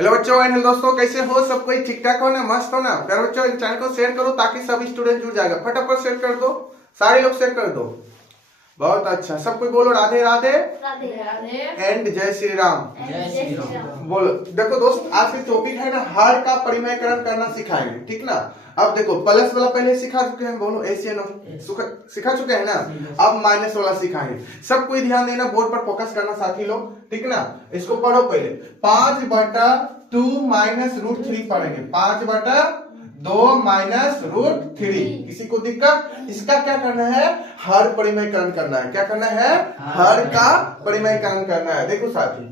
Hello बच्चों and दोस्तों, कैसे हो? सब कोई ठीक ठाक हो ना? मस्त हो ना? प्यारे बच्चों, इन चैनल को शेयर करो ताकि सभी स्टूडेंट जुड़ जाएगा। फटाफट शेयर कर दो, सारे लोग शेयर कर दो। बहुत अच्छा, सब कोई बोलो राधे राधे राधे राधे एंड जय श्री राम। जय श्री राम। बोलो। देखो दोस्त, आज के टॉपिक है ना हर का परिमयकरण करना सिखाएंगे, ठीक ना? अब देखो प्लस वाला पहले सिखा चुके हैं, बोलो एशियन सिखा चुके हैं ना। अब माइनस वाला सिखाएंगे। सब कोई ध्यान देना, बोर्ड पर फोकस करना साथी लोग, ठीक ना? इसको पढ़ो पहले। 5/2 माइनस रूट 3 पढ़ेंगे। 5/2 माइनस रूट 3। किसी को दिक्कत? इसका क्या करना है? हर परिमयकरण करना है। क्या करना है? हर का परिमयकरण करना है। देखो साथी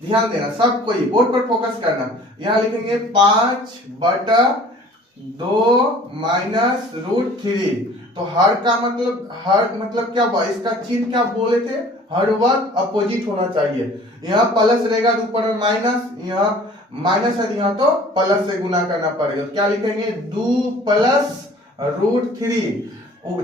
ध्यान देना, सब कोई बोर्ड पर फोकस करना। यहाँ लिखेंगे 5/2 माइनस रूट 3। तो हर का मतलब क्या हुआ? इसका चिन्ह क्या बोले थे? हर वर्ग अपोजिट होना चाहिए। यहाँ प्लस रहेगा तो ऊपर में माइनस, यहाँ माइनस है यहाँ तो प्लस से गुना करना पड़ेगा। तो क्या लिखेंगे? 2 प्लस रूट 3।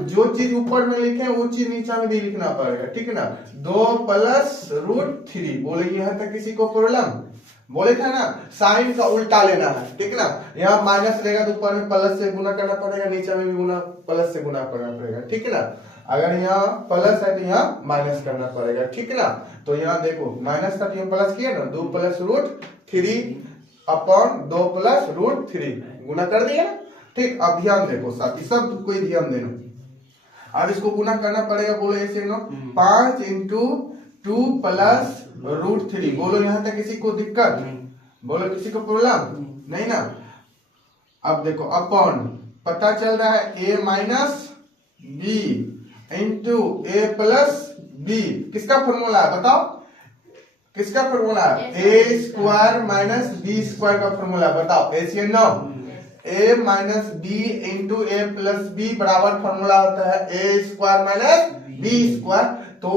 जो चीज ऊपर में लिखे वो चीज नीचे में भी लिखना पड़ेगा, ठीक है ना? 2 प्लस रूट 3। बोले यहाँ तक किसी को प्रॉब्लम? बोले थे ना साइन का उल्टा लेना है, ठीक ना? यहाँ माइनस रहेगा तो ऊपर में प्लस से गुना करना पड़ेगा, नीचे में भी गुना प्लस से गुना करना पड़ेगा, ठीक है ना? अगर यहाँ प्लस है तो यहाँ माइनस करना पड़ेगा, ठीक है ना? तो यहाँ देखो माइनस था तो यहाँ प्लस किया ना, 2 plus root 3 upon 2 plus root 3 गुना कर दिया ना, ठीक? अब ध्यान देखो साथी, सब कोई ध्यान देना। अब इसको गुना करना पड़ेगा। बोलो ऐसे नो 5 इंटू 2 प्लस रूट 3। बोलो यहाँ तक किसी को दिक्कत? बोलो किसी को प्रॉब्लम? नहीं ना? अब देखो अपॉन पता चल रहा है a minus B into A plus B. किसका फॉर्मूला है बताओ? किसका फॉर्मूला है? A square minus B square का फॉर्मूला बताओ। एशियन नो a minus B into A plus B बराबर फॉर्मूला होता है A square minus B square. तो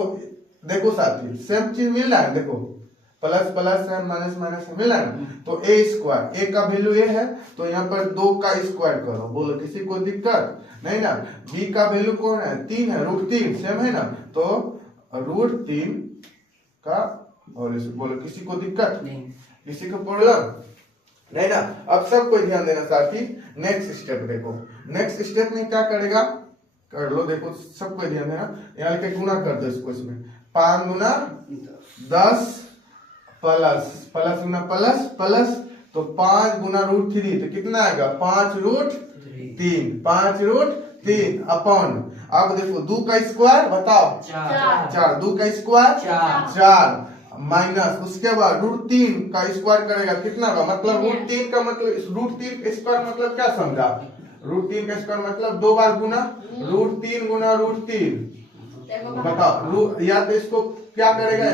देखो साथी सेम चीज मिल रहा है, देखो प्लस प्लस है माइनस माइनस है, मिल रहा है ना? तो ए स्क्वायर, ए का वैल्यू ए है तो यहाँ पर 2 का स्क्वायर करो। बोलो किसी को दिक्कत? नहीं ना? बी का वैल्यू कौन है? 3 है, रूट 3 सेम है ना? तो रूट 3 का, और बोलो किसी को दिक्कत? नहीं। किसी को प्रॉब्लम? नहीं ना? अब सब कोई ध्यान देना साथी। नेक्स्ट स्टेप देखो, नेक्स्ट स्टेप में क्या करेगा कर लो। देखो सब कोई ध्यान देना, यहाँ लिखे गुना कर दो इसको। इसमें 5 गुना 10 प्लस प्लस गुना प्लस प्लस, तो 5 गुना रूट 3 तो कितना आएगा? 5 रूट 3। 5 रूट 3 अपॉन, अब देखो 2 का स्क्वायर बताओ 4। 2 का स्क्वायर 4 माइनस, उसके बाद रूट 3 का स्क्वायर करेगा कितना का? मतलब रूट 3 का मतलब, रूट 3 का स्क्वायर मतलब क्या समझा? रूट 3 का स्क्वायर मतलब 2 बार गुना रूट 3 गुना रूट 3। बताओ या तो इसको क्या करेगा?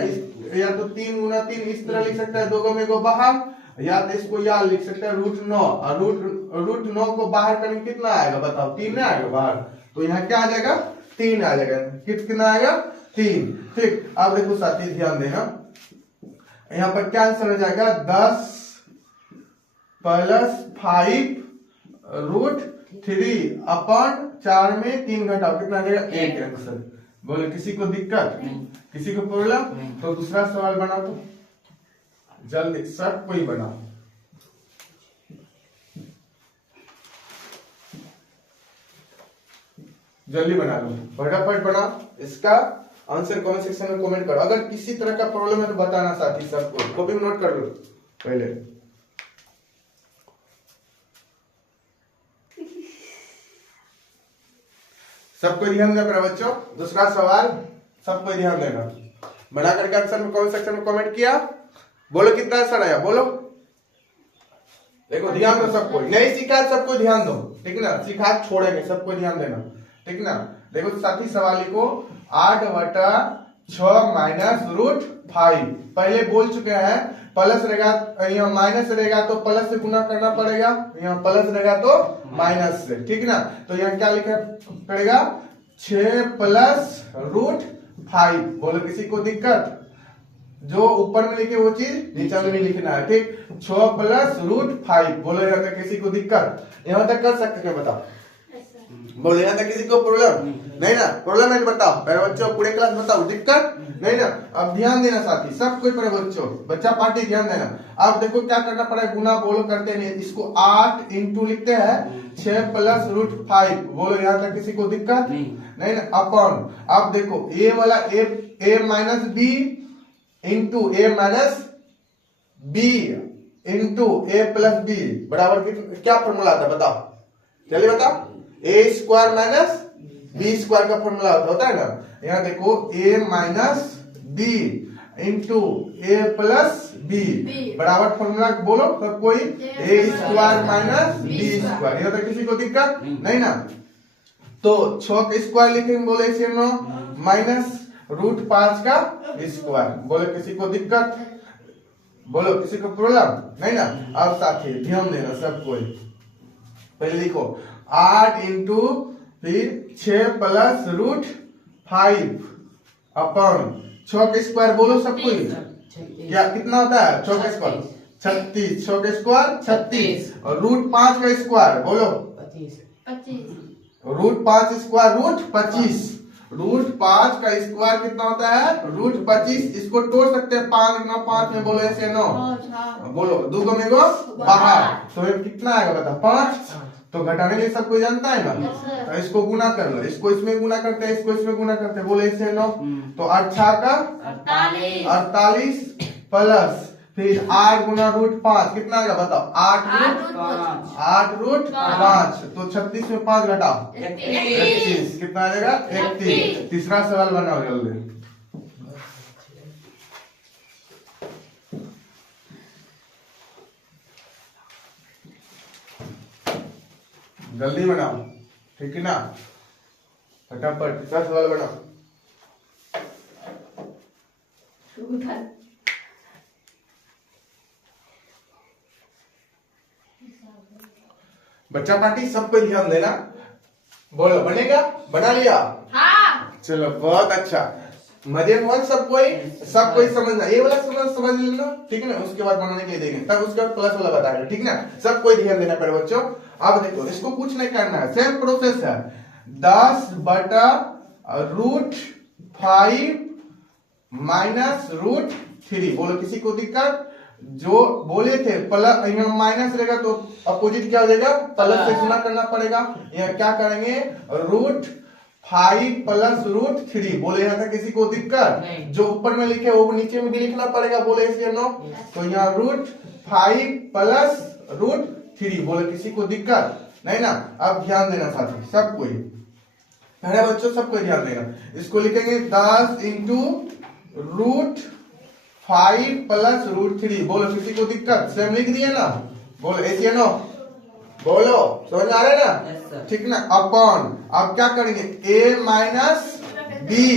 या तो 3 गुना 3 इस तरह लिख सकता है, 2 में को बाहर, या तो इसको यहाँ लिख सकता है रूट 9। और रूट 9 को बाहर करेंगे कितना आएगा बताओ? 3 नहीं आएगा बाहर, तो यहाँ क्या आ जाएगा? 3 आ जाएगा। कितना आएगा? 3। ठीक, अब देखो साथी ध्यान देना, यहाँ पर क्या आंसर हो जाएगा? 10 प्लस 5 रूट 3 अपॉन 4 में 3 घटाओ, कितना आ जाएगा? 8 आंसर। बोले किसी को दिक्कत? किसी को प्रॉब्लम? तो दूसरा सवाल बनाओ, तो जल्दी सब कोई बनाओ। जल्दी बना लो, फटाफट बनाओ। इसका आंसर कमेंट सेक्शन में कमेंट करो। अगर किसी तरह का प्रॉब्लम है तो बताना साथी सबको। कॉपी में नोट कर लो पहले। सबको ध्यान देना बच्चों। दूसरा सवाल सबको ध्यान देना। बना करके आंसर में कमेंट सेक्शन में कमेंट किया। बोलो कितना आंसर आया? बोलो। देखो ध्यान दो सबको, नहीं सीखा सबको ध्यान दो, ठीक ना? सीखा छोड़ेंगे, सबको ध्यान देना, ठीक ना? देखो साथी सवाल को 8/6 माइनस रूट 5 पहले बोल चुके हैं। प्लस रहेगा, यहाँ माइनस रहेगा तो प्लस से गुना करना पड़ेगा, यहाँ प्लस रहेगा तो माइनस से, ठीक ना? तो यहाँ क्या लिखना पड़ेगा? 6 प्लस रूट 5। बोलो किसी को दिक्कत? जो ऊपर में लिखे वो चीज नीचे में भी लिखना है, ठीक? 6 प्लस रूट 5। बोलो यहाँ तक किसी को दिक्कत? यहाँ तक कर सकते हैं? बताओ बोले यहाँ तक किसी को प्रॉब्लम नहीं ना? प्रॉब्लम है तो बताओ मेरे बच्चों, पूरे क्लास बताओ, दिक्कत नहीं ना? अब ध्यान देना साथी, सब कोई मेरे बच्चों, बच्चा पार्टी ध्यान देना। अब देखो क्या करना पड़ेगा, गुना बोलो करते नहीं, इसको 8 इंटू लिखते हैं 6 प्लस रूट 5। बोलो यहाँ तक किसी को दिक्कत नहीं ना? अपॉन, अब देखो ए वाला ए minus B into A minus B into A plus B बराबर क्या फॉर्मूला आता है बताओ, चलिए बताओ। ए स्क्वायर माइनस बी स्क्वायर का फॉर्मूला होता है ना? यहाँ देखो ए minus B into A plus B बराबर फॉर्मूला बोलो सब कोई, ए स्क्वायर माइनस बी स्क्वायर। यहाँ तक किसी को दिक्कत नहीं ना? तो 6 का स्क्वायर लिखेंगे, बोले इसे 9 माइनस रूट 5 का स्क्वायर। बोले किसी को दिक्कत, बोलो किसी को प्रॉब्लम नहीं ना? अब साथी ध्यान देना सब कोई, पहले लिखो 8 इंटू फिर 6 प्लस रूट 5 अपन 6 का स्क्वायर बोलो सब कोई, क्या कितना होता है 6 का स्क्वायर 36, 6 का स्क्वायर 36 और रूट 5 का स्क्वायर बोलो 25, रूट 5 स्क्वायर रूट 25, रूट 5 का स्क्वायर कितना होता है रूट 25। इसको तोड़ सकते हैं 5 गुना 5 में, बोलो ऐसे 9 बोलो 2 में गो बाहर, तो ये कितना आएगा बता 5। तो घटाने के लिए सब कोई जानता है ना? तो इसको गुना कर लो, इसको इसमें गुना करते हैं, इसको इसमें गुना करते हैं, बोले इसे 9। तो 8 का 48 प्लस फिर 8 गुना रूट 5 कितना आएगा बताओ 8 रूट 5। तो 36 में 5 घटाओ 31 कितना आएगा 31। तीसरा सवाल बनाओ जल्दी, जल्दी बनाओ, ठीक है ना? फटाफट तीसरा सवाल बनाओ। बच्चा पार्टी सब पे ध्यान देना, बोलो बनेगा, बना लिया? हाँ। चलो बहुत अच्छा, मजे में सब कोई समझना, ये वाला समझ लेना, ठीक है ना? उसके बाद बनाने के लिए देंगे, तब उसके बाद प्लस वाला बताएंगे, ठीक ना? सब कोई ध्यान देना पड़े बच्चों। अब देखो इसको कुछ नहीं करना है, सेम प्रोसेस है, 10 बटा रूट 5 माइनस रूट 3। बोलो किसी को दिक्कत? जो बोले थे प्लस यहाँ माइनस रहेगा तो अपोजिट क्या हो जाएगा, प्लस से गुना करना पड़ेगा। यहाँ क्या करेंगे रूट 5 प्लस रूट 3। बोले यहाँ था किसी को दिक्कत? जो ऊपर में लिखे वो नीचे में भी लिखना पड़ेगा, बोले इसलिए 9। तो यहाँ रूट 5 प्लस रूट 3। बोले किसी को दिक्कत नहीं ना? अब ध्यान देना साथी सब कोई, मेरे बच्चों सबको ध्यान देना। इसको लिखेंगे 10 इंटू रूट 5 प्लस रूट 3। बोलो किसी को दिक्कत? सेम लिख दिए ना? बोलो ऐसे नो, बोलो समझ आ रहा है ना? ठीक ना? अपॉन अब क्या करेंगे a minus B,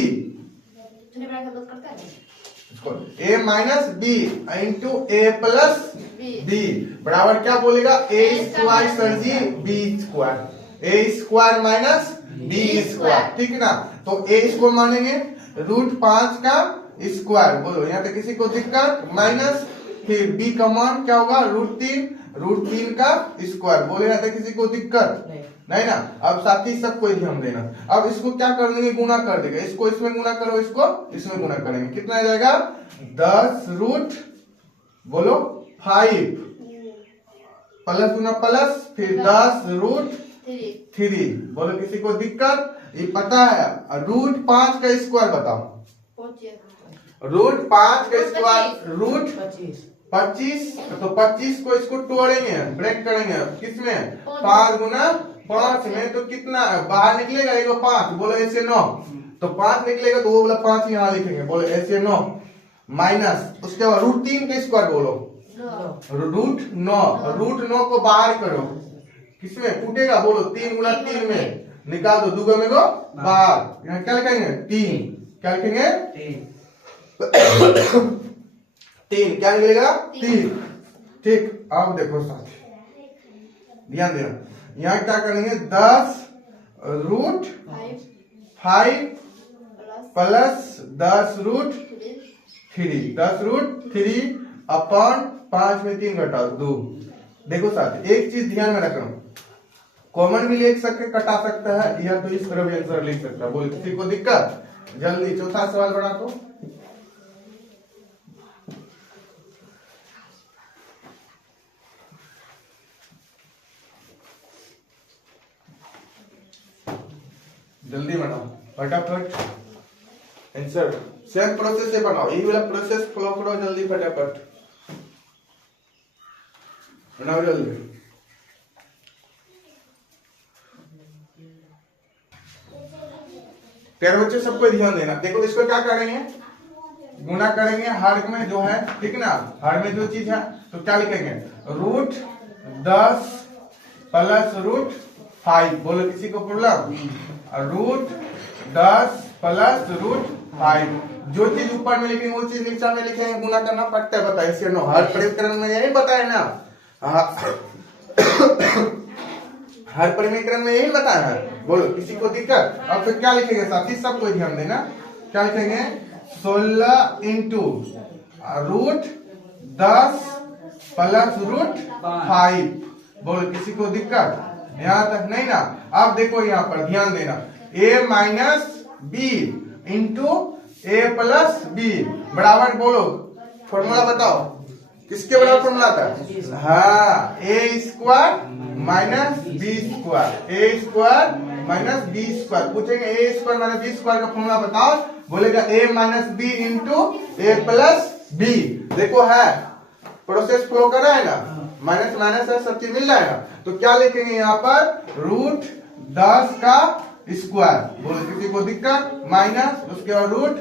a minus B into a plus B बराबर क्या बोलेगा a square sir ji b square, a square minus b square, ठीक है ना? तो a इसको मानेंगे रूट 5 का स्क्वायर। बोलो यहाँ पे किसी को दिक्कत? माइनस फिर b का मान क्या होगा रूट 3 का स्क्वायर। बोले यहाँ पे किसी को दिक्कत नहीं ना? अब साथी सब कोई ध्यान देना। अब इसको क्या कर देंगे, गुना कर देंगे, इसको इसमें गुना करो, इसको इसमें गुना करेंगे, कितना आ जाएगा 10 रूट बोलो 5 प्लस गुना प्लस फिर 10 रूट 3। बोलो किसी को दिक्कत? ये पता है रूट 5 का स्क्वायर बताओ, रूट 5 का स्क्वायर रूट 25। तो 25 को इसको तोड़ेंगे, ब्रेक करेंगे, किसमें 5 गुना 5 में, तो कितना बाहर निकलेगा एगो 5। बोलो ऐसे 9, तो 5 निकलेगा तो वो वाला 5 यहाँ लिखेंगे, बोलो ऐसे 9 माइनस उसके बाद रूट 3 का स्क्वायर बोलो रूट 9 को बाहर करो, किसमें फूटेगा? बोलो 3 गुना 3 में, निकाल दो 2 में को बाहर, यहाँ क्या लिखेंगे 3, क्या लिखेंगे 3, क्या निकलेगा 3, ठीक। अब देखो साथ ध्यान देना, यहाँ क्या करेंगे 10 रूट 5 प्लस 10 रूट 3 अपॉन 5 में 3 घटाओ 2। देखो साथ एक चीज ध्यान में रखना, कॉमन भी ले सकते कटा सकता है या तो इस तरह भी आंसर लिख सकता है। बोल किसी को दिक्कत? जल्दी चौथा सवाल बना दो। जल्दी बनाओ फटाफट आंसर। सेम प्रोसेस से बनाओ, यही वाला प्रोसेस फॉलो करो जल्दी फटाफट बनाओ जल्दी। प्यारे बच्चे सबको ध्यान देना। देखो इसको क्या करेंगे, गुना करेंगे हर में जो है, ठीक ना, हर में जो चीज है तो क्या लिखेंगे, रूट 10 प्लस रूट 5। बोलो किसी को प्रॉब्लम? Root 10 plus root 5। जो चीज ऊपर में लिखेंगे वो चीज नीचे में लिखेंगे, गुना करना पड़ता है। बताइए इससे नो, हर परिक्रम में यही बताए ना, हर परिक्रम में यही बताया है। बोलो किसी को दिक्कत? अब फिर क्या लिखेंगे साथी, सबको ध्यान देना। क्या लिखेंगे, 16 इंटू रूट 10 प्लस रूट 5। बोलो किसी को दिक्कत? यहां तक नहीं ना। अब देखो यहाँ पर ध्यान देना, a minus B into A plus B बराबर, बोलो फॉर्मूला बताओ, किसके बराबर फॉर्मूला था? हाँ, A square minus B square, A square minus B square. पूछेंगे A square minus B square का फॉर्मूला बताओ, बोलेगा A minus B into A plus B. देखो है प्रोसेस फ्लो कर रहा है ना, माइनस माइनस है, सब चीज मिल रहा है ना। तो क्या लिखेंगे यहाँ पर, रूट 10 का स्क्वायर। बोलो किसी को दिक्कत? माइनस उसके बाद रूट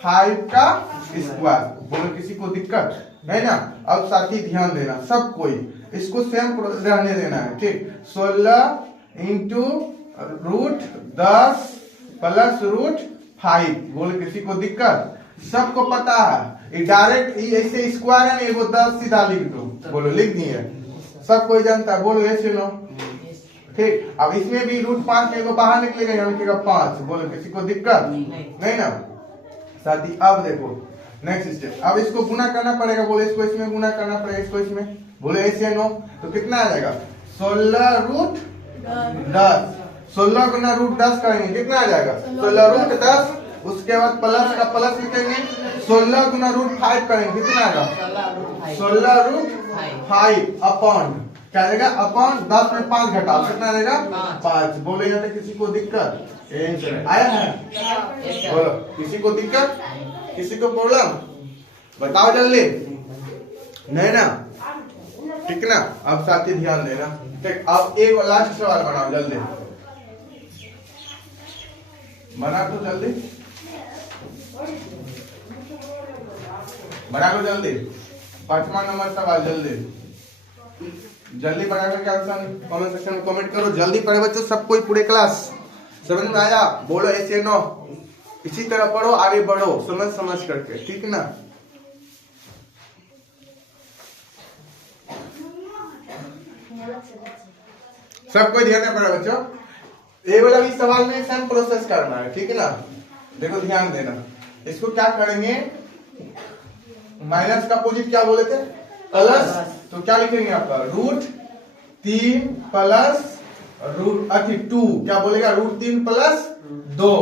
5 का स्क्वायर। बोलो किसी को दिक्कत है ना। अब साथी ध्यान देना, सब कोई इसको सेम रहने देना है, ठीक। 16 इंटू रूट 10 प्लस रूट 5। बोलो किसी को दिक्कत? सबको पता है, डायरेक्ट ऐसे स्क्वायर है ना, वो 10 सीधा लिख दो। बोलो लिख दिए, सब कोई जानता है। बोलो ऐसे लो, ठीक। अब इसमें भी रूट 5 के बाहर निकलेगा, यहाँ निकलेगा 5। बोलो किसी को दिक्कत? नहीं ना साथी। अब देखो नेक्स्ट स्टेप, अब इसको गुना करना पड़ेगा। बोले इसको इसमें गुना करना पड़ेगा, इसको इसमें। बोले ऐसे नो, तो कितना आ जाएगा, 16 रूट 10। 16 गुना रूट 10 करेंगे, कितना आ जाएगा, 16 रूट 10। उसके बाद प्लस का प्लस लिखेंगे, 16 गुना रूट 5 करेंगे, कितना आएगा, 16 रूट 5 अपॉन, क्या आएगा, अपॉन 10 में 5 घटाओ, कितना आएगा, 5। बोले यहाँ पे किसी को दिक्कत आया है? बोलो किसी को दिक्कत, किसी को प्रॉब्लम, बताओ जल्दी। नहीं ना, ठीक ना। अब साथी ध्यान देना, ठीक। अब एक लास्ट सवाल बनाओ जल्दी, बना तो जल्दी, बना लो जल्दी। 5वां नंबर सवाल जल्दी जल्दी बना करके आंसर कमेंट सेक्शन में कमेंट करो। जल्दी पढ़े बच्चों, सब कोई पूरे क्लास। समझ में आया? बोलो ऐसे नो, इसी तरह पढ़ो, आगे बढ़ो समझ समझ करके, ठीक ना। सबको ध्यान देना पड़ेगा बच्चों, ये वाला भी सवाल में सेम प्रोसेस करना है, ठीक है ना। देखो ध्यान देना, इसको क्या करेंगे, माइनस का अपोजिट क्या बोले थे, प्लस। तो क्या लिखेंगे आपका, रूट 3 प्लस रूट 2, क्या बोलेगा, रूट 3 प्लस 2,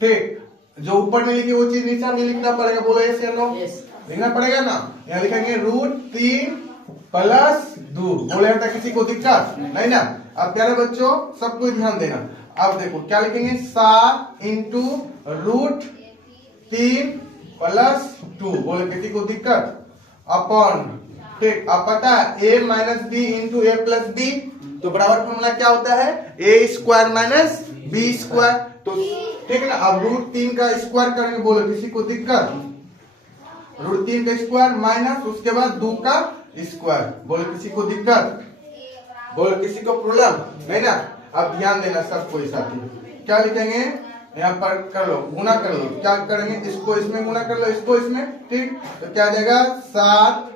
ठीक। जो ऊपर में लिखे वो चीज नीचे में लिखना पड़ेगा। बोलो ऐसे नो, लिखना पड़ेगा ना। यहाँ लिखेंगे रूट 3 प्लस 2। बोले था किसी को दिक्कत नहीं ना। अब प्यारे बच्चों सबको ध्यान देना, अब देखो क्या लिखेंगे, 7 इंटू रूट 3 प्लस 2। बोले किसी को दिक्कत, अपॉन, ठीक। अब पता है ए minus B into A plus B, तो बराबर फॉर्मूला क्या होता है, A square minus B square. तो ठीक है ना। अब रूट 3 का स्क्वायर करेंगे, बोलो किसी को दिक्कत, रूट 3 का स्क्वायर माइनस उसके बाद 2 का स्क्वायर। बोलो किसी को दिक्कत, बोलो किसी को प्रॉब्लम नहीं ना। अब ध्यान देना सब कोई साथी, क्या लिखेंगे यहाँ पर, कर लो गुना कर लो, क्या करेंगे, इसको इसमें गुना कर लो, इसको इसमें, ठीक। तो क्या आ जाएगा, 7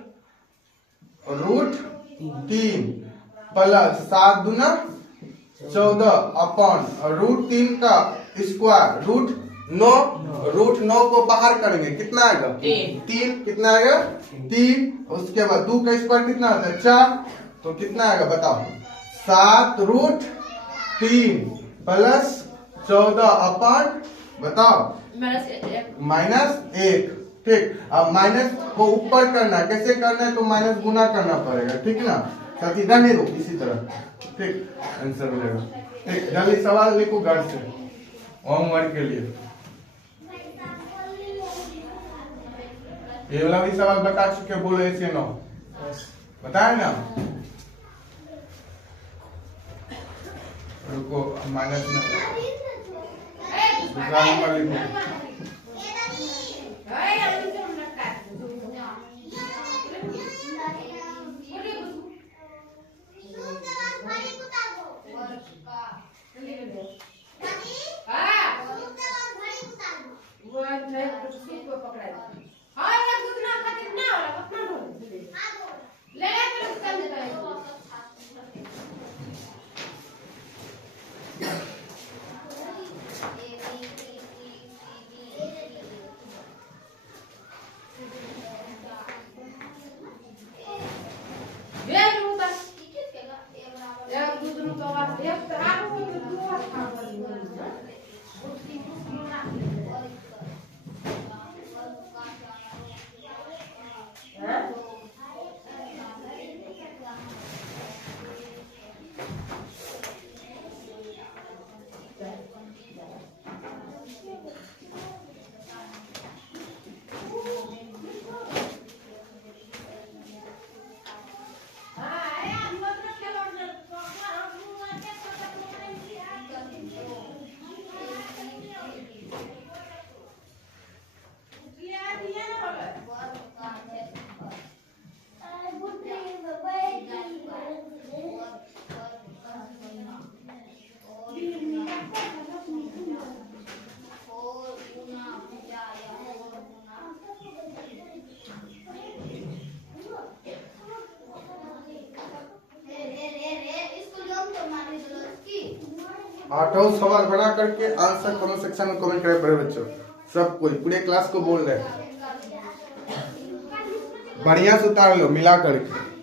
रूट 3 प्लस 7 दूना 14 अपॉन रूट 3 का स्क्वायर रूट 9। रूट 9 को बाहर करेंगे, कितना आएगा, 3। कितना आएगा, 3। उसके बाद 2 का स्क्वायर कितना होता है, 4। तो कितना आएगा बताओ, 7 रूट 3 प्लस 14 अपन बताओ -1। ठीक, अब माइनस को ऊपर करना है, कैसे करना है तो माइनस गुना करना पड़ेगा, ठीक ना साथी, रहने दो इसी तरह। ठीक, आंसर मिलेगा। ठीक, जल्दी सवाल लिखो घर से होमवर्क के लिए। ये वाला भी सवाल बता चुके, बोलो ऐसे 9 बताए ना। रुको, माइनस में दूसरा नंबर लिखो। आठों सवाल बना करके आंसर कमेंट सेक्शन में कमेंट करे पड़े बच्चों, सब कोई पूरे क्लास को बोल रहे हैं। बढ़िया से उतार लो मिला करके।